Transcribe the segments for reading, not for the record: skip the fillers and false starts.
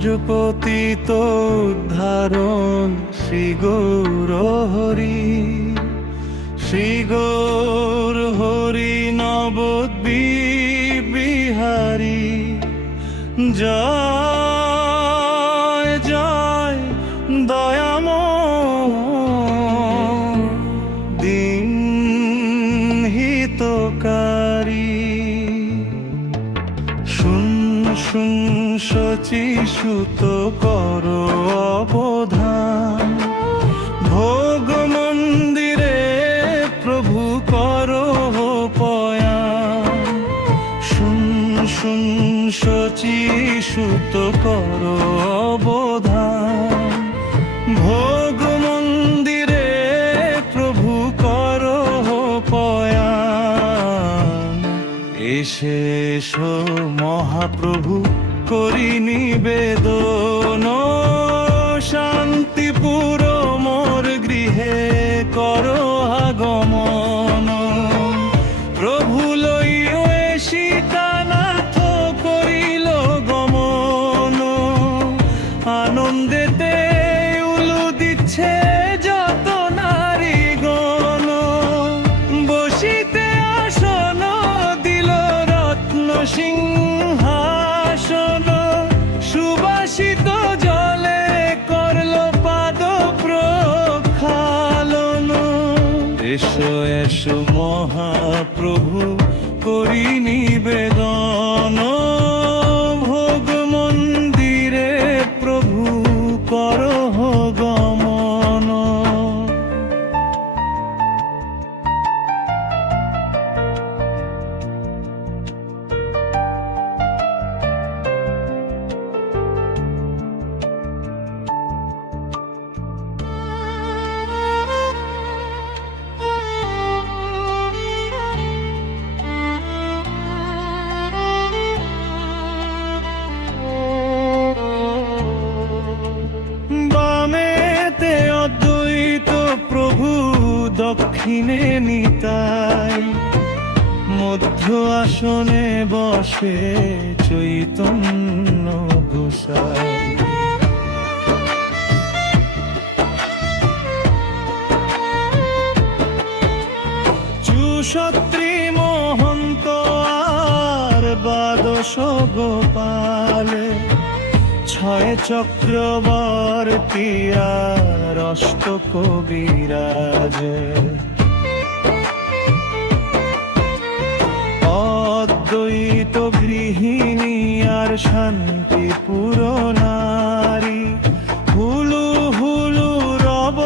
পতিত উদ্ধারণ শ্রী গৌর হরি, শ্রী গৌর হরি নবদ্বীপ বিহারী। জয় জয় দয়াময় দীন হিতকারী। শুন শুন শচী সুত কর অবধান, ভোগ মন্দিরে প্রভু কর পয়ান। শুন শুন শচী সুত কর অবধান, ভোগ মন্দিরে প্রভু কর পয়ান। এসে এসো মহাপ্রভু করি নিবেদন, শান্তিপুর মোর গৃহে কর আগমন। প্রভু লইও সীতানাথ করিল গমন, আনন্দেতে উলু দিচ্ছে যত নারীগণ। বসিতে আসন দিল রত্ন সিংহাসন, সুবাসিত জলে করল পাদ প্রক্ষালন। এসো এসো মহাপ্রভু করি নিবেদন, ভোগ মন্দিরে প্রভু করহ গমন। বামেতে অদ্বৈত প্রভু, দক্ষিণে নিতাই, মধ্য আসনে বসে চৈতন্য গোসাই। চুষত্রী মহন্ত আর দ্বাদশ গোপালে, ছয় চক্রবর্তী আর অষ্টক বিরাজে। অদ্বৈত গৃহিণী আর শান্তিপুর নারী, হুলু হুলু রব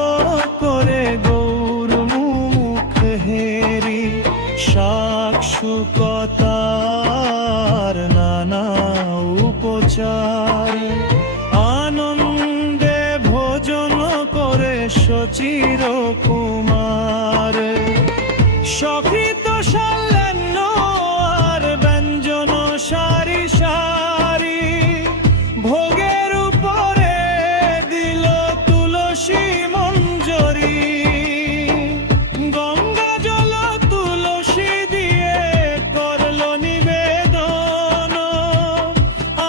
করে গৌর মুখ হেরি। শাকসুকতার নানা উপচার, আনন্দে ভোজন করে শচির কুমার। সকৃত সাল্লান্ন আর ব্যঞ্জন সারি সারি, ভোগের উপরে দিল তুলসী মঞ্জরি। গঙ্গা জল তুলসী দিয়ে করল নিবেদন,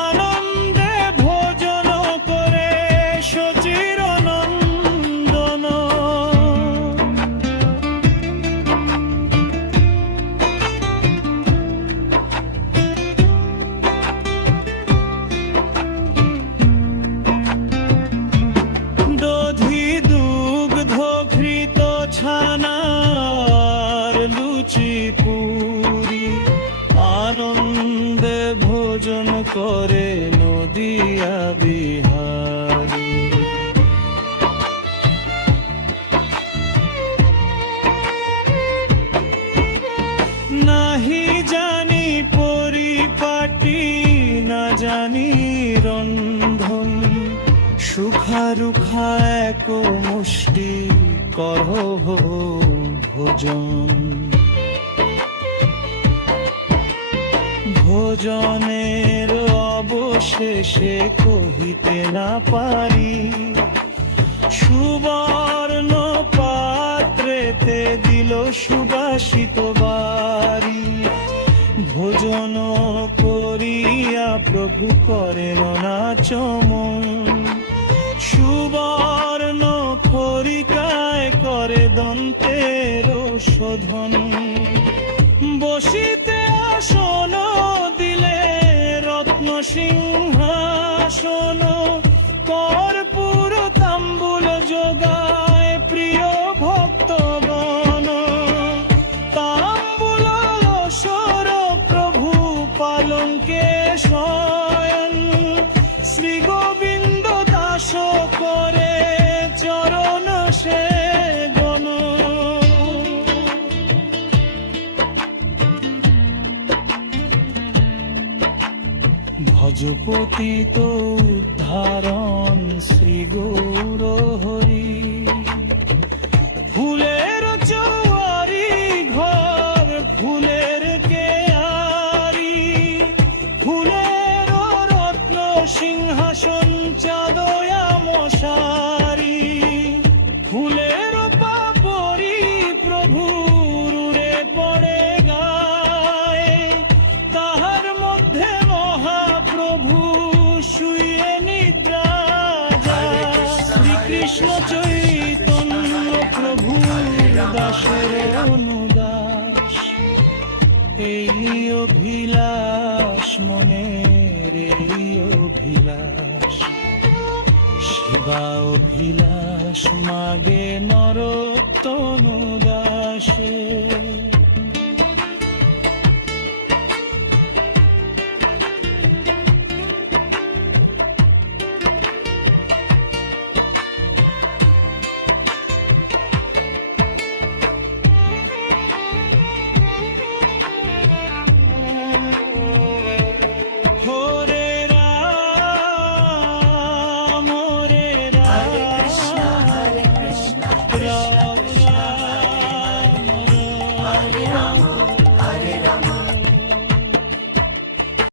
আনন্দে ভোজন করে শচির নন্দন। দধি দুগ্ধ ঘৃত ছানার লুচি পুরি, আনন্দে ভোজন করে নদিয়া বিহারী। নাহি জানি পরিপাটি, না জানি রন্ধন, সুখারুখা এক মুষ্টি করহ ভোজন। ভোজনের অবশেষে কহিতে না পারি, সুবর্ণ পাত্রেতে দিল সুবাসিত বারি। ভোজন করিয়া প্রভু করেন না চমন, সুবর্ণ খরিকায় করে দন্তের শোধন, বসিতে আসন দিলে রত্ন সিংহাসন, কর্পূর তাম্বুল যোগায় প্রিয় ভক্তগণ, তাম্বুল সর প্রভু পালঙ্কে শয়ন, শ্রী গোবিন্দ দাস করে চরণ সেবন। ভজপতি তো উদ্ধারণ শ্রী গৌর হরি, ফুলের চৌয়ারি ঘর ফুলের কেয়ারি, ফুলের রত্ন সিংহাসন চাঁদয়া মশারি, ফুলের পাপড়ি প্রভুর উড়ে পড়ে গায়ে, তাহার মধ্যে মহাপ্রভু শুয়ে নিদ্রা যায়। শ্রীকৃষ্ণ চৈতন্য প্রভুর দাসের অনুদাস, এই অভিলাষ মনের এই অভিলাষ, শিবা অভিলাষ মাগে নরোত্তম দাসে।